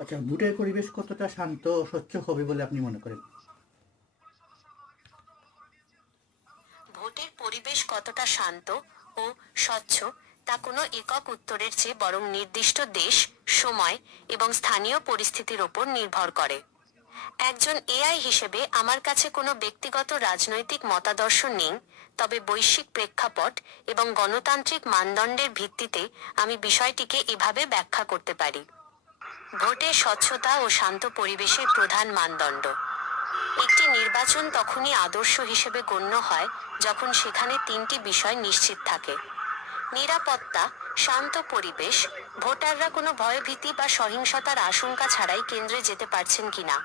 আচ্ছা, ভোটের পরিবেশ কতটা শান্ত ও স্বচ্ছ হবে বলে আপনি মনে করেন? ভোটের পরিবেশ কতটা শান্ত ও স্বচ্ছ তা কোনো একক উত্তরের চেয়ে বরং নির্দিষ্ট দেশ, সময় এবং স্থানীয় পরিস্থিতির ওপর নির্ভর করে। একজন এআই হিসেবে আমার কাছে কোনো ব্যক্তিগত রাজনৈতিক মতাদর্শ নেই, তবে বৈশ্বিক প্রেক্ষাপট এবং গণতান্ত্রিক মানদণ্ডের ভিত্তিতে আমি বিষয়টিকে এভাবে ব্যাখ্যা করতে পারি। ভোটে স্বচ্ছতা ও শান্ত পরিবেশের প্রধান মানদণ্ড। একটি নির্বাচন তখনই আদর্শ হিসেবে গণ্য হয় যখন সেখানে তিনটি বিষয় নিশ্চিত থাকে: নিরাপত্তা, শান্ত পরিবেশ, ভোটাররা কোনো ভয়ভীতি বা সহিংসতার আশঙ্কা ছাড়াই কেন্দ্রে যেতে পারছেন কিনা;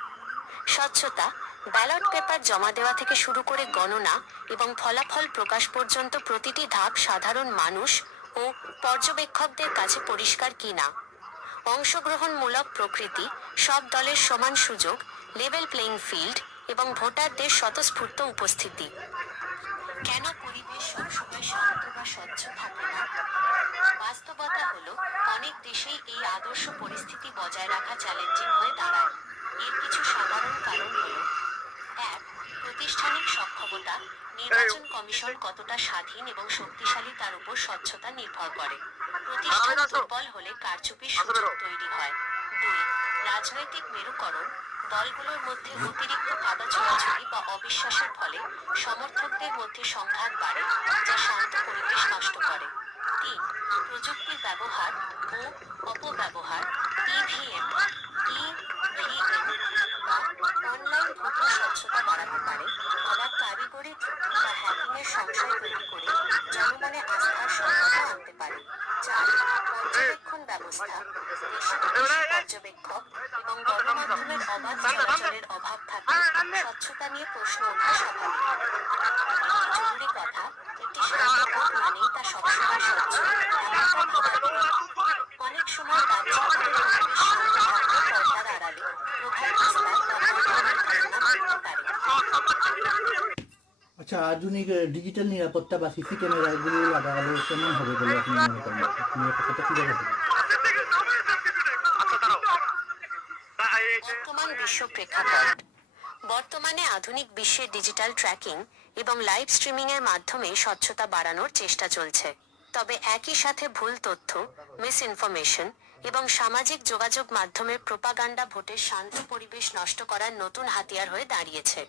স্বচ্ছতা, ব্যালট পেপার জমা দেওয়া থেকে শুরু করে গণনা এবং ফলাফল প্রকাশ পর্যন্ত প্রতিটি ধাপ সাধারণ মানুষ ও পর্যবেক্ষকদের কাছে পরিষ্কার কিনা; অংশগ্রহণমূলক প্রকৃতি, সব দলের সমান সুযোগ, লেভেল প্লেইং ফিল্ড এবং ভোটারদের স্বতঃস্ফূর্ত উপস্থিতি। কেন পরিবেশ সবসময় শান্ত বা স্বচ্ছ থাকে না? বাস্তবতা হলো, অনেক দেশেই এই আদর্শ পরিস্থিতি বজায় রাখা চ্যালেঞ্জিং হয়ে দাঁড়ায়। এর কিছু সাধারণ কারণ হলো: ১. প্রতিষ্ঠানিক সক্ষমতা, নির্বাচন কমিশন কতটা স্বাধীন এবং শক্তিশালী তার উপর স্বচ্ছতা নির্ভর করে। প্রতিষ্ঠান দুর্বল হলে কারচুপির সুযোগ তৈরি হয়। ২. রাজনৈতিক মেরুকরণ, দলগুলোর মধ্যে অতিরিক্ত কাদা ছোড়াছুড়ি বা অবিশ্বাসের ফলে সমর্থকদের মধ্যে সংঘাত বাড়ে, যা শান্ত পরিবেশ নষ্ট করে। ৩. প্রযুক্তির ব্যবহার ও অপব্যবহার, ইভিএম, ইভিএম বা অনলাইন ভোট স্বচ্ছতা বাড়াতে পারে, আবার কারিগরি ত্রুটি বা হ্যাকিংয়ের সংশয় তৈরি করে জনমনে আস্থার সংকটও আনতে পারে। ৪. পর্যবেক্ষণ ব্যবস্থা, দেশে বিদেশি পর্যবেক্ষক এবং গণমাধ্যমের অবাধ চলাচলের অভাব থাকলে স্বচ্ছতা নিয়ে প্রশ্ন ওঠা স্বাভাবিক। একটি জরুরি কথা, একটি শান্ত ভোট মানেই তা সবসময় স্বচ্ছ, এমনটা ভাবা ভুল। অনেক সময় বাহ্যিকভাবে পরিবেশ শান্ত থাকলেও পর্দার আড়ালে প্রভাব বিস্তার বা বদলানোর ঘটনা ঘটতে পারে। আচ্ছা, আধুনিক ডিজিটাল নিরাপত্তা বা সিসি ক্যামেরাগুলো লাগালে কেমন হবে বলে আপনি মনে করেন? নিরাপত্তাটা কীভাবে হবে? বর্তমান বিশ্ব প্রেক্ষাপট। বর্তমানে আধুনিক বিশ্বের ডিজিটাল ট্র্যাকিং এবং লাইভ স্ট্রিমিংয়ের মাধ্যমে স্বচ্ছতা বাড়ানোর চেষ্টা চলছে। তবে একই সাথে ভুল তথ্য, মিসইনফরমেশন এবং সামাজিক যোগাযোগ মাধ্যমের প্রোপাগান্ডা ভোটের শান্ত পরিবেশ নষ্ট করার নতুন হাতিয়ার হয়ে দাঁড়িয়েছে।